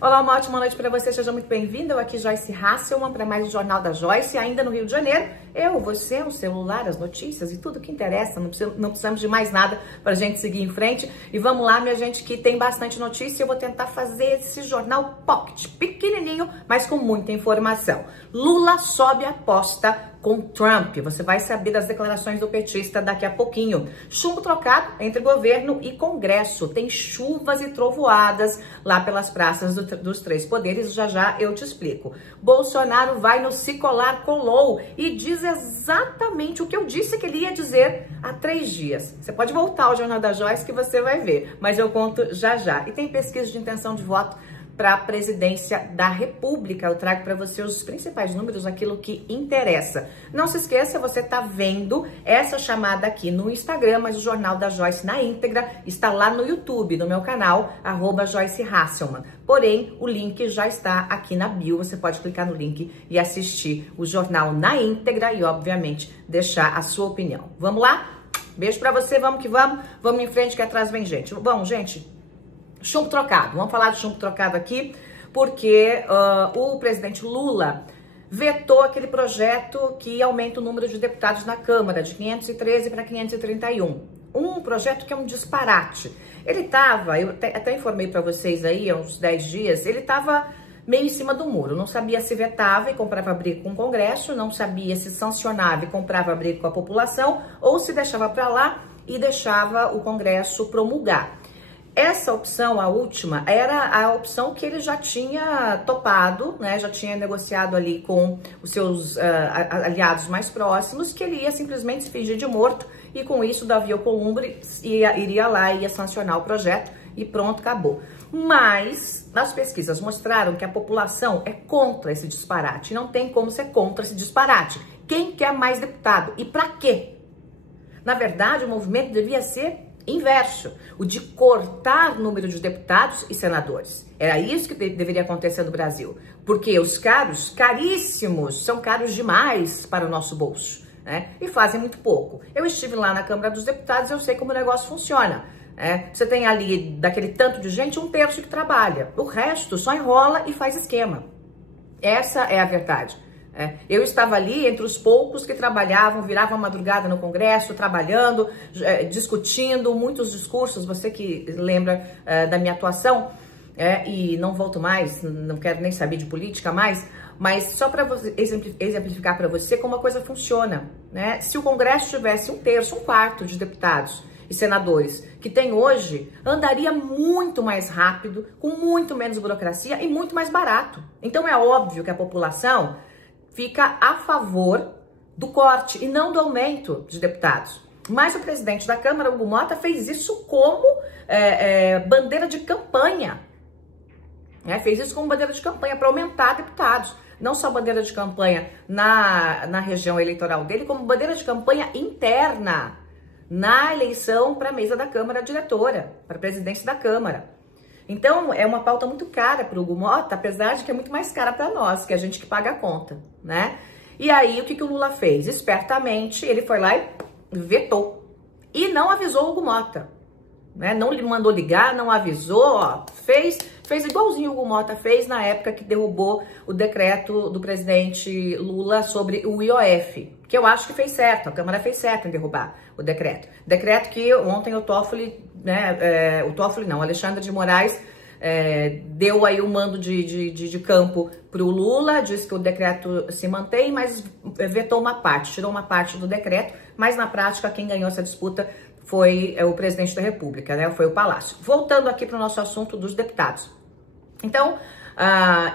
Olá, uma ótima noite para você, seja muito bem-vindo. Eu aqui, Joyce Hasselman, para mais um Jornal da Joyce, ainda no Rio de Janeiro. Eu, você, o celular, as notícias e tudo que interessa, não precisamos de mais nada para a gente seguir em frente. E vamos lá, minha gente, que tem bastante notícia. Eu vou tentar fazer esse jornal pocket, pequenininho, mas com muita informação. Lula sobe a aposta com Trump. Você vai saber das declarações do petista daqui a pouquinho. Chumbo trocado entre governo e Congresso. Tem chuvas e trovoadas lá pelas praças dos três poderes. Já eu te explico. Bolsonaro vai no Se Colar Colou e diz exatamente o que eu disse que ele ia dizer há 3 dias. Você pode voltar ao Jornal da Joyce que você vai ver, mas eu conto já. E tem pesquisa de intenção de voto para a presidência da República. Eu trago para você os principais números, aquilo que interessa. Não se esqueça, você está vendo essa chamada aqui no Instagram, mas o Jornal da Joyce na íntegra está lá no YouTube, no meu canal, @Joyce Hasselman. Porém, o link já está aqui na bio, você pode clicar no link e assistir o jornal na íntegra e, obviamente, deixar a sua opinião. Vamos lá? Beijo para você, vamos que vamos. Vamos em frente que atrás vem gente. Bom, gente, chumbo trocado. Vamos falar de chumbo trocado aqui, porque o presidente Lula vetou aquele projeto que aumenta o número de deputados na Câmara, de 513 para 531. Um projeto que é um disparate. Ele estava, eu até informei para vocês aí há uns 10 dias, ele estava meio em cima do muro. Não sabia se vetava e comprava briga com o Congresso, não sabia se sancionava e comprava briga com a população, ou se deixava para lá e deixava o Congresso promulgar. Essa opção, a última, era a opção que ele já tinha topado, né? Já tinha negociado ali com os seus aliados mais próximos, que ele ia simplesmente se fingir de morto e com isso Davi Alcolumbre iria lá e ia sancionar o projeto e pronto, acabou. Mas as pesquisas mostraram que a população é contra esse disparate. Não tem como ser contra esse disparate. Quem quer mais deputado? E para quê? Na verdade, o movimento devia ser inverso, o de cortar o número de deputados e senadores. Era isso que deveria acontecer no Brasil, porque os caríssimos, são caros demais para o nosso bolso, né? E fazem muito pouco. Eu estive lá na Câmara dos Deputados, eu sei como o negócio funciona. Você tem ali, daquele tanto de gente, 1/3 que trabalha, o resto só enrola e faz esquema. Essa é a verdade. Eu estava ali entre os poucos que trabalhavam, viravam a madrugada no Congresso, trabalhando, discutindo, muitos discursos, você que lembra da minha atuação, e não volto mais, não quero nem saber de política mais, mas só para exemplificar para você como a coisa funciona, né? Se o Congresso tivesse 1/3, 1/4 de deputados e senadores que tem hoje, andaria muito mais rápido, com muito menos burocracia e muito mais barato. Então é óbvio que a população fica a favor do corte e não do aumento de deputados. Mas o presidente da Câmara, Hugo Motta, fez isso como bandeira de campanha. Fez isso como bandeira de campanha para aumentar deputados. Não só bandeira de campanha na região eleitoral dele, como bandeira de campanha interna na eleição para a mesa da Câmara diretora, para a presidência da Câmara. Então, é uma pauta muito cara para o Hugo Motta, apesar de que é muito mais cara para nós, que é a gente que paga a conta, né? E aí, o que o Lula fez? Espertamente, ele foi lá e vetou. E não avisou o Hugo Motta, né? Não lhe mandou ligar, não avisou, fez igualzinho o Hugo Motta fez na época que derrubou o decreto do presidente Lula sobre o IOF, que eu acho que fez certo, a Câmara fez certo em derrubar o decreto. Decreto que ontem o Toffoli, o Alexandre de Moraes deu aí o mando de campo para o Lula, disse que o decreto se mantém, mas vetou uma parte, tirou uma parte do decreto, mas na prática quem ganhou essa disputa foi o presidente da República, né? Foi o Palácio. Voltando aqui para o nosso assunto dos deputados. Então,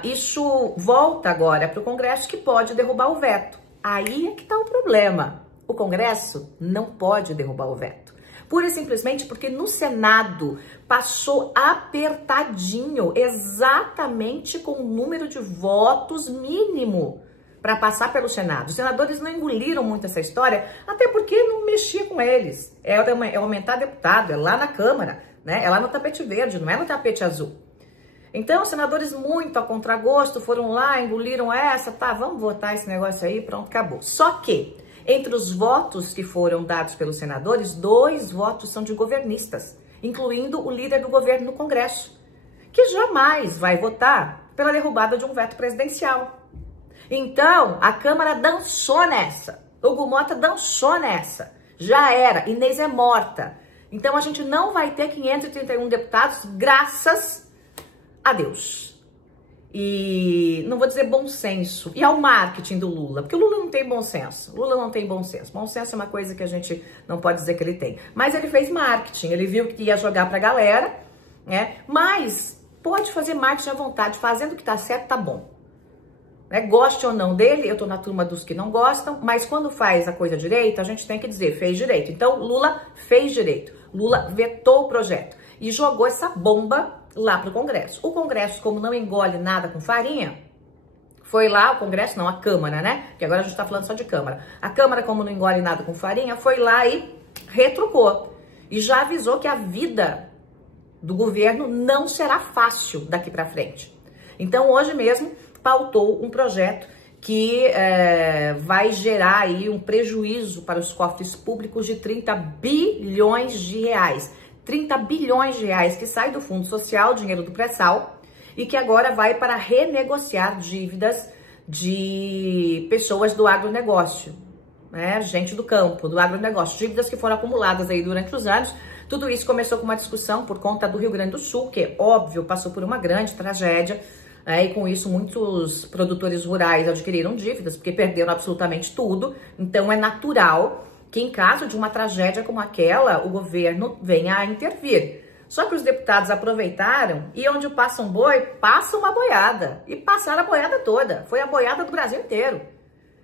isso volta agora para o Congresso, que pode derrubar o veto. Aí é que está o problema. O Congresso não pode derrubar o veto. Pura e simplesmente porque no Senado passou apertadinho, exatamente com o número de votos mínimo para passar pelo Senado. Os senadores não engoliram muito essa história, até porque não mexia com eles. É aumentar deputado, é lá na Câmara, né? É lá no tapete verde, não é no tapete azul. Então, os senadores muito a contragosto foram lá, engoliram vamos votar esse negócio aí, pronto, acabou. Só que, entre os votos que foram dados pelos senadores, 2 votos são de governistas, incluindo o líder do governo no Congresso, que jamais vai votar pela derrubada de um veto presidencial. Então, a Câmara dançou nessa. Hugo Mota dançou nessa. Já era. Inês é morta. Então, a gente não vai ter 531 deputados, graças a Deus. E não vou dizer bom senso. E ao marketing do Lula. Porque o Lula não tem bom senso. Lula não tem bom senso. Bom senso é uma coisa que a gente não pode dizer que ele tem. Mas ele fez marketing. Ele viu que ia jogar pra galera, né? Mas pode fazer marketing à vontade. Fazendo o que tá certo, tá bom. Né? Goste ou não dele, eu tô na turma dos que não gostam. Mas quando faz a coisa direito, a gente tem que dizer, fez direito. Então, Lula fez direito. Lula vetou o projeto. E jogou essa bomba lá para o Congresso. O Congresso, como não engole nada com farinha, foi lá, o Congresso não, a Câmara, né? Que agora a gente está falando só de Câmara. A Câmara, como não engole nada com farinha, foi lá e retrucou. E já avisou que a vida do governo não será fácil daqui para frente. Então, hoje mesmo, pautou um projeto que vai gerar aí um prejuízo para os cofres públicos de 30 bilhões de reais. 30 bilhões de reais que sai do Fundo Social, dinheiro do pré-sal, e que agora vai para renegociar dívidas de pessoas do agronegócio, né? Gente do campo, do agronegócio, dívidas que foram acumuladas aí durante os anos. Tudo isso começou com uma discussão por conta do Rio Grande do Sul, que, óbvio, passou por uma grande tragédia, e com isso muitos produtores rurais adquiriram dívidas, porque perderam absolutamente tudo. Então é natural que em caso de uma tragédia como aquela, o governo venha a intervir. Só que os deputados aproveitaram e onde passa um boi, passa uma boiada. E passaram a boiada toda. Foi a boiada do Brasil inteiro.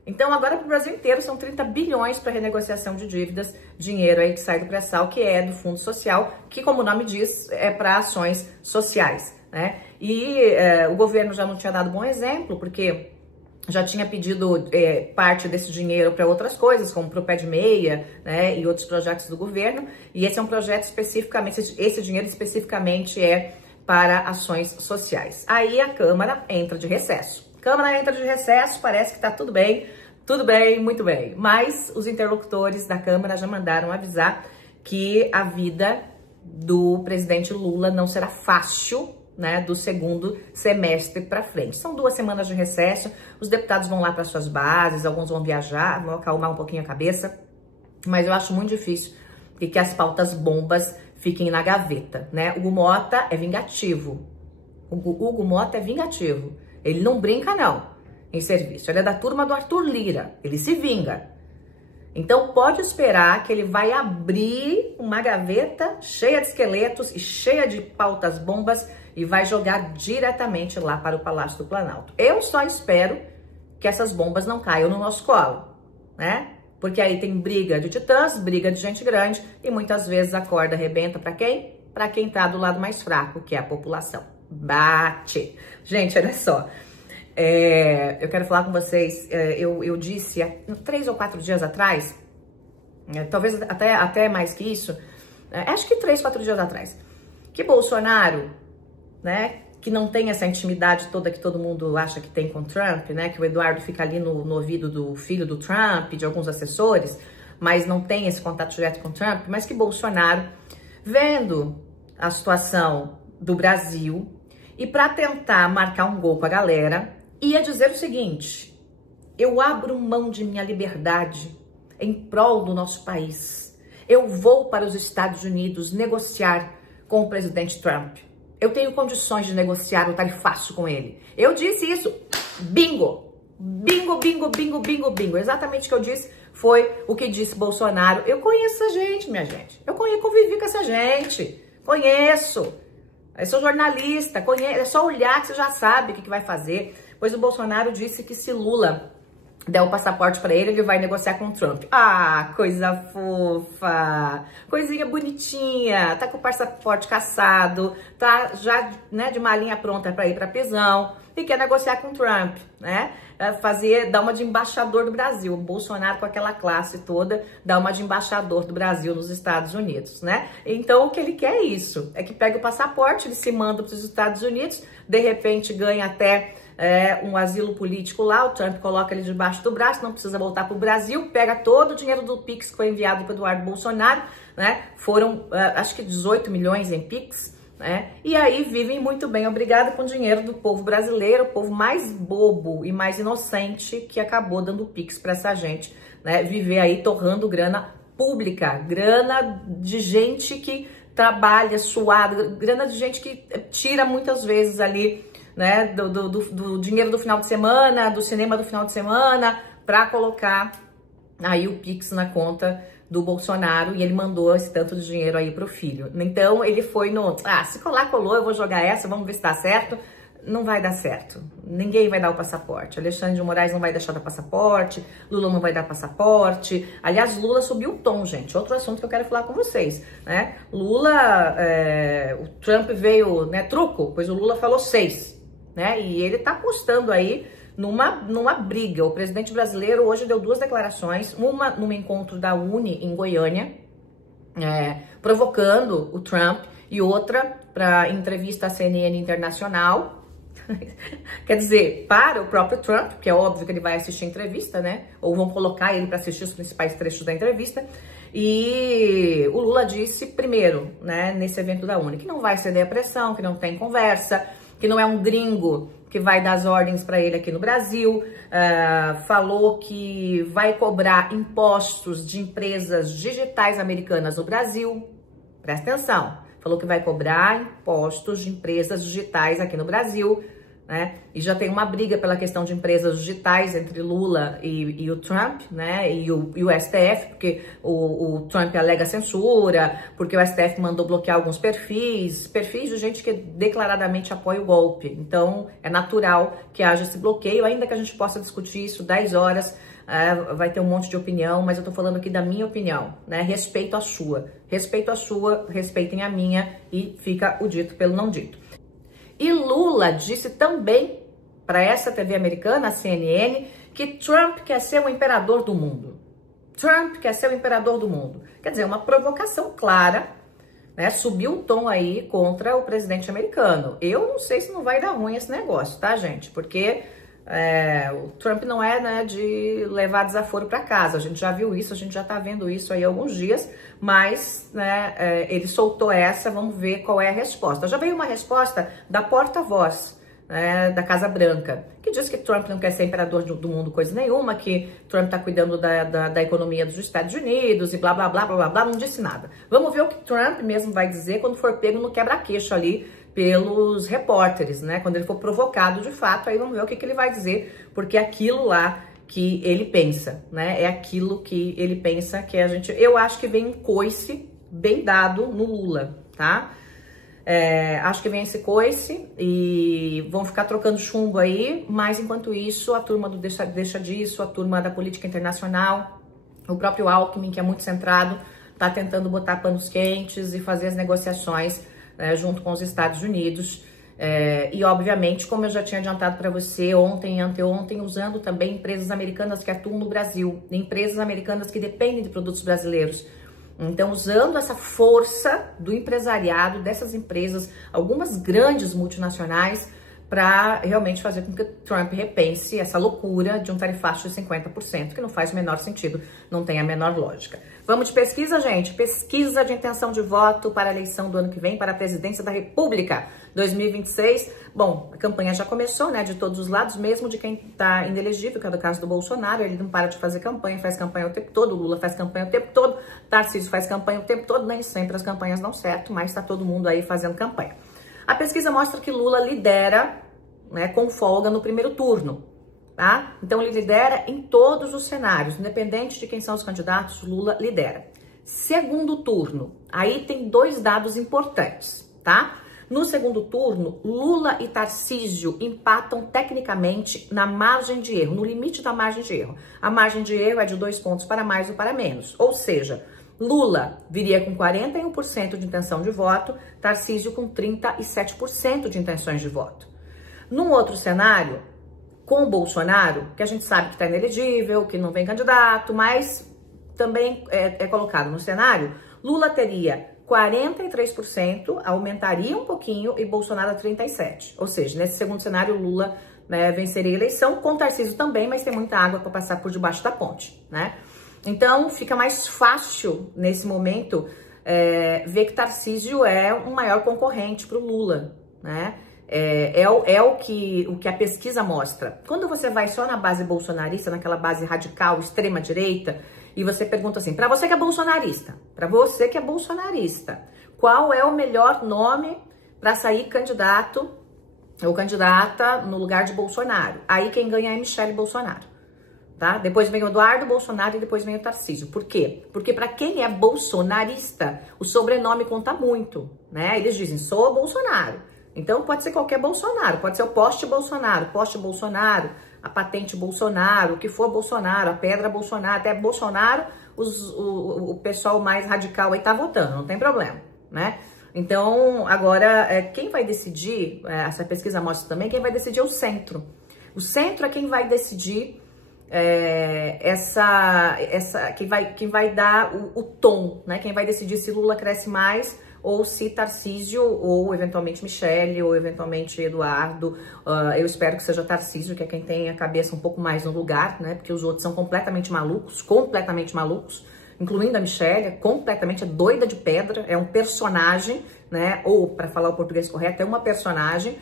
Então agora para o Brasil inteiro são 30 bilhões para renegociação de dívidas, dinheiro aí que sai do pré-sal, que é do Fundo Social, que como o nome diz, é para ações sociais, né? E o governo já não tinha dado bom exemplo, porque já tinha pedido parte desse dinheiro para outras coisas, como para o Pé de Meia, né, e outros projetos do governo. E esse é um projeto especificamente, esse dinheiro especificamente é para ações sociais. Aí a Câmara entra de recesso. Câmara entra de recesso, parece que está tudo bem, muito bem. Mas os interlocutores da Câmara já mandaram avisar que a vida do presidente Lula não será fácil, né, do segundo semestre para frente. São 2 semanas de recesso, os deputados vão lá para suas bases, alguns vão viajar, vão acalmar um pouquinho a cabeça, mas eu acho muito difícil que as pautas bombas fiquem na gaveta, né? Hugo Mota é vingativo. Hugo Mota é vingativo. Ele não brinca, não, em serviço. Ele é da turma do Arthur Lira, ele se vinga. Então pode esperar que ele vai abrir uma gaveta cheia de esqueletos e cheia de pautas bombas e vai jogar diretamente lá para o Palácio do Planalto. Eu só espero que essas bombas não caiam no nosso colo, né? Porque aí tem briga de titãs, briga de gente grande e muitas vezes a corda arrebenta para quem? Para quem tá do lado mais fraco, que é a população. Bate! Gente, olha só. Eu quero falar com vocês, eu disse há 3 ou 4 dias atrás, talvez até mais que isso, acho que 3, 4 dias atrás, que Bolsonaro, né, que não tem essa intimidade toda que todo mundo acha que tem com Trump, né, que o Eduardo fica ali no ouvido do filho do Trump, de alguns assessores, mas não tem esse contato direto com Trump, mas que Bolsonaro, vendo a situação do Brasil e para tentar marcar um gol com a galera, ia dizer o seguinte: eu abro mão de minha liberdade em prol do nosso país. Eu vou para os Estados Unidos negociar com o presidente Trump. Eu tenho condições de negociar o tarifaço com ele. Eu disse isso. Bingo! Bingo, bingo, bingo, bingo, bingo. Exatamente o que eu disse foi o que disse Bolsonaro. Eu conheço essa gente, minha gente. Eu convivi com essa gente. Conheço. Eu sou jornalista. É só olhar que você já sabe o que vai fazer. Pois o Bolsonaro disse que se Lula der o passaporte para ele, ele vai negociar com o Trump. Ah, coisa fofa, coisinha bonitinha, tá com o passaporte caçado, tá já, né, de malinha pronta para ir para prisão e quer negociar com o Trump, né? Dar uma de embaixador do Brasil. O Bolsonaro, com aquela classe toda, dá uma de embaixador do Brasil nos Estados Unidos, né? Então o que ele quer é isso, é que pega o passaporte, ele se manda para os Estados Unidos, de repente ganha até um asilo político lá, o Trump coloca ele debaixo do braço, não precisa voltar para o Brasil, pega todo o dinheiro do Pix que foi enviado para Eduardo Bolsonaro, né? Foram, acho que 18 milhões em Pix, né? E aí vivem muito bem, obrigado, com o dinheiro do povo brasileiro, o povo mais bobo e mais inocente que acabou dando pix para essa gente, né? Viver aí torrando grana pública, grana de gente que trabalha suado, grana de gente que tira muitas vezes ali, né, do dinheiro do final de semana, do cinema do final de semana, para colocar aí o pix na conta do Bolsonaro, e ele mandou esse tanto de dinheiro aí pro filho. Então ele foi no, se colar, colou, eu vou jogar essa, vamos ver se dá certo. Não vai dar certo. Ninguém vai dar o passaporte. Alexandre de Moraes não vai deixar dar passaporte, Lula não vai dar passaporte. Aliás, Lula subiu o tom, gente. Outro assunto que eu quero falar com vocês, né? Lula, o Trump veio, né, truco, pois o Lula falou 6, né? E ele tá apostando aí numa briga. O presidente brasileiro hoje deu 2 declarações, uma num encontro da Uni em Goiânia, provocando o Trump, e outra para entrevista à CNN Internacional. Quer dizer, para o próprio Trump, que é óbvio que ele vai assistir a entrevista, né? Ou vão colocar ele para assistir os principais trechos da entrevista. E o Lula disse, primeiro, né, nesse evento da Uni, que não vai ceder a pressão, que não tem conversa, que não é um gringo que vai dar as ordens para ele aqui no Brasil. Falou que vai cobrar impostos de empresas digitais americanas no Brasil. Presta atenção. Falou que vai cobrar impostos de empresas digitais aqui no Brasil, né? E já tem uma briga pela questão de empresas digitais entre Lula e o Trump, né? E o STF, porque o Trump alega censura, porque o STF mandou bloquear alguns perfis de gente que declaradamente apoia o golpe. Então, é natural que haja esse bloqueio, ainda que a gente possa discutir isso 10 horas, vai ter um monte de opinião, mas eu tô falando aqui da minha opinião, né? Respeito a sua, respeitem a minha, e fica o dito pelo não dito. E Lula disse também para essa TV americana, a CNN, que Trump quer ser o imperador do mundo. Trump quer ser o imperador do mundo. Quer dizer, uma provocação clara, né? Subiu o tom aí contra o presidente americano. Eu não sei se não vai dar ruim esse negócio, tá, gente? Porque o Trump não é, né, de levar desaforo para casa. A gente já viu isso, a gente já tá vendo isso aí há alguns dias, mas, né, ele soltou essa, vamos ver qual é a resposta. Já veio uma resposta da porta-voz, né, da Casa Branca, que diz que Trump não quer ser imperador do mundo coisa nenhuma, que Trump tá cuidando da economia dos Estados Unidos e blá, blá, blá, blá, blá, blá, não disse nada. Vamos ver o que Trump mesmo vai dizer quando for pego no quebra-queixo ali pelos repórteres, né? Quando ele for provocado de fato, aí vamos ver o que ele vai dizer, porque é aquilo lá que ele pensa, né? É aquilo que ele pensa que a gente... Eu acho que vem um coice bem dado no Lula, tá? Acho que vem esse coice e vão ficar trocando chumbo aí, mas enquanto isso, a turma do deixa disso, a turma da política internacional, o próprio Alckmin, que é muito centrado, tá tentando botar panos quentes e fazer as negociações junto com os Estados Unidos, e obviamente, como eu já tinha adiantado para você ontem e anteontem, usando também empresas americanas que atuam no Brasil, empresas americanas que dependem de produtos brasileiros. Então, usando essa força do empresariado, dessas empresas, algumas grandes multinacionais, para realmente fazer com que Trump repense essa loucura de um tarifaço de 50%, que não faz o menor sentido, não tem a menor lógica. Vamos de pesquisa, gente? Pesquisa de intenção de voto para a eleição do ano que vem, para a presidência da República 2026. Bom, a campanha já começou, né, de todos os lados, mesmo de quem está inelegível, que é do caso do Bolsonaro. Ele não para de fazer campanha, faz campanha o tempo todo, o Lula faz campanha o tempo todo, Tarcísio faz campanha o tempo todo, nem sempre as campanhas dão certo, mas está todo mundo aí fazendo campanha. A pesquisa mostra que Lula lidera, né, com folga no primeiro turno, tá? Então ele lidera em todos os cenários, independente de quem são os candidatos, Lula lidera. Segundo turno, aí tem 2 dados importantes, tá? No segundo turno, Lula e Tarcísio empatam tecnicamente na margem de erro, no limite da margem de erro. A margem de erro é de 2 pontos para mais ou para menos, ou seja, Lula viria com 41% de intenção de voto, Tarcísio com 37% de intenções de voto. Num outro cenário, com o Bolsonaro, que a gente sabe que está inelegível, que não vem candidato, mas também é colocado no cenário, Lula teria 43%, aumentaria um pouquinho, e Bolsonaro 37%. Ou seja, nesse segundo cenário, Lula, né, venceria a eleição, com Tarcísio também, mas tem muita água para passar por debaixo da ponte, né? Então, fica mais fácil, nesse momento, vê que Tarcísio é um maior concorrente para o Lula, né? O que a pesquisa mostra. Quando você vai só na base bolsonarista, naquela base radical, extrema-direita, e você pergunta assim, para você que é bolsonarista, qual é o melhor nome para sair candidato ou candidata no lugar de Bolsonaro? Aí quem ganha é Michele Bolsonaro, tá? Depois vem o Eduardo Bolsonaro e depois vem o Tarcísio. Por quê? Porque para quem é bolsonarista, o sobrenome conta muito, né? Eles dizem, sou Bolsonaro. Então pode ser qualquer Bolsonaro, pode ser o poste Bolsonaro, a patente Bolsonaro, o que for Bolsonaro, a pedra Bolsonaro, até Bolsonaro, o pessoal mais radical aí tá votando, não tem problema, né? Então, agora, quem vai decidir, essa pesquisa mostra também, quem vai decidir é o centro. O centro é quem vai decidir, quem vai dar o tom, né? Quem vai decidir se Lula cresce mais ou se Tarcísio, ou eventualmente Michele, ou eventualmente Eduardo. Eu espero que seja Tarcísio, que é quem tem a cabeça um pouco mais no lugar, né? Porque os outros são completamente malucos, incluindo a Michele, completamente doida de pedra, é um personagem, né? Ou, para falar o português correto, é uma personagem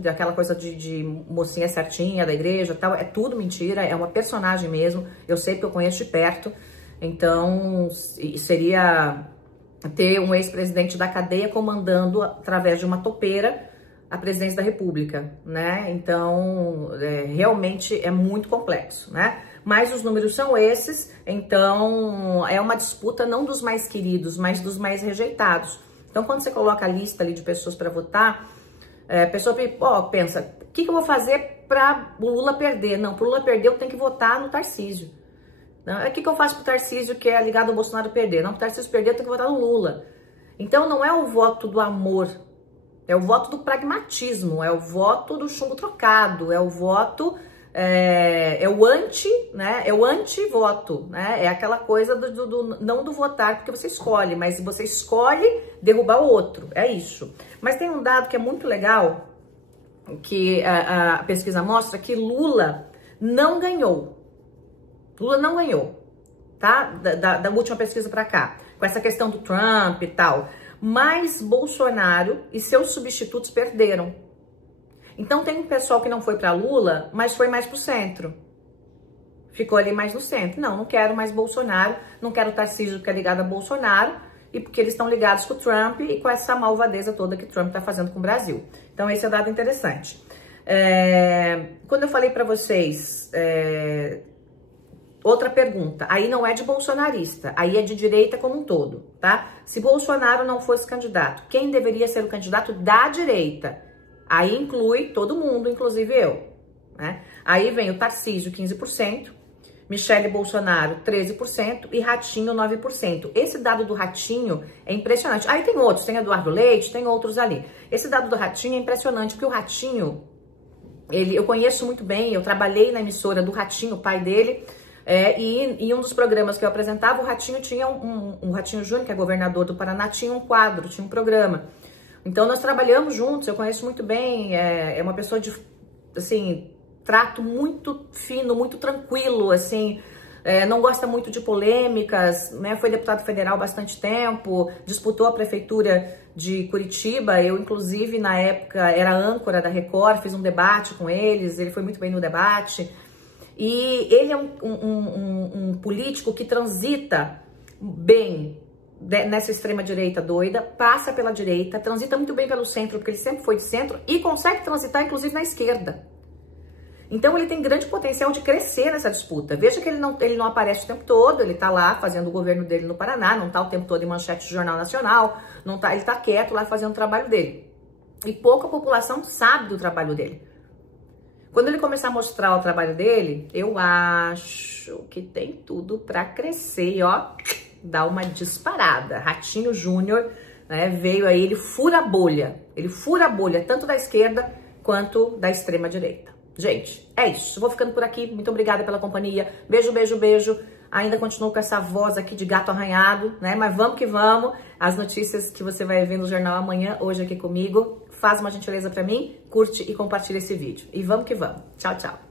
daquela coisa de mocinha certinha da igreja, tal, é tudo mentira, é uma personagem mesmo, eu sei porque eu conheço de perto. Então, seria ter um ex-presidente da cadeia comandando, através de uma topeira, a presidência da República, né? Então, realmente é muito complexo, né? Mas os números são esses, então é uma disputa não dos mais queridos, mas dos mais rejeitados. Então, quando você coloca a lista ali de pessoas para votar, a pessoa pensa, o que eu vou fazer para o Lula perder? Não, para o Lula perder eu tenho que votar no Tarcísio. O que eu faço pro Tarcísio, que é ligado ao Bolsonaro, perder? Não, pro Tarcísio perder, eu tenho que votar no Lula. Então, não é o voto do amor, é o voto do pragmatismo, é o voto do chumbo trocado, é o voto, é o anti, né? É o anti-voto, né? É aquela coisa não do votar porque você escolhe, mas você escolhe derrubar o outro, é isso. Mas tem um dado que é muito legal, que a pesquisa mostra que Lula não ganhou. Lula não ganhou, tá? Da última pesquisa para cá, com essa questão do Trump e tal. Mas Bolsonaro e seus substitutos perderam. Então tem um pessoal que não foi para Lula, mas foi mais pro centro. Ficou ali mais no centro. Não quero mais Bolsonaro, não quero Tarcísio porque é ligado a Bolsonaro e porque eles estão ligados com o Trump e com essa malvadeza toda que o Trump tá fazendo com o Brasil. Então esse é um dado interessante. Quando eu falei para vocês... Outra pergunta, aí não é de bolsonarista, aí é de direita como um todo, tá? Se Bolsonaro não fosse candidato, quem deveria ser o candidato da direita? Aí inclui todo mundo, inclusive eu, né? Aí vem o Tarcísio, 15%, Michele Bolsonaro, 13% e Ratinho, 9%. Esse dado do Ratinho é impressionante. Aí tem outros, tem Eduardo Leite, tem outros ali. Esse dado do Ratinho é impressionante, porque o Ratinho, eu conheço muito bem, eu trabalhei na emissora do Ratinho, o pai dele... e em um dos programas que eu apresentava, o Ratinho tinha o Ratinho Júnior, que é governador do Paraná, tinha um quadro, tinha um programa. Então nós trabalhamos juntos, eu conheço muito bem, é uma pessoa de, assim, trato muito fino, muito tranquilo, assim, não gosta muito de polêmicas, né? Foi deputado federal há bastante tempo, disputou a prefeitura de Curitiba, eu inclusive na época era âncora da Record, fiz um debate com eles, ele foi muito bem no debate. E ele é um político que transita bem nessa extrema-direita doida, passa pela direita, transita muito bem pelo centro, porque ele sempre foi de centro, e consegue transitar, inclusive, na esquerda. Então, ele tem grande potencial de crescer nessa disputa. Veja que ele não aparece o tempo todo, ele tá lá fazendo o governo dele no Paraná, não tá o tempo todo em manchete de Jornal Nacional, ele tá quieto lá fazendo o trabalho dele. E pouca população sabe do trabalho dele. Quando ele começar a mostrar o trabalho dele, eu acho que tem tudo para crescer, ó, dar uma disparada. Ratinho Júnior, né, veio aí, ele fura a bolha, tanto da esquerda quanto da extrema direita. Gente, é isso, vou ficando por aqui, muito obrigada pela companhia, beijo, beijo, beijo. Ainda continuo com essa voz aqui de gato arranhado, né, mas vamos que vamos. As notícias que você vai ver no jornal amanhã, hoje aqui comigo. Faz uma gentileza para mim, curte e compartilha esse vídeo. E vamos que vamos. Tchau, tchau.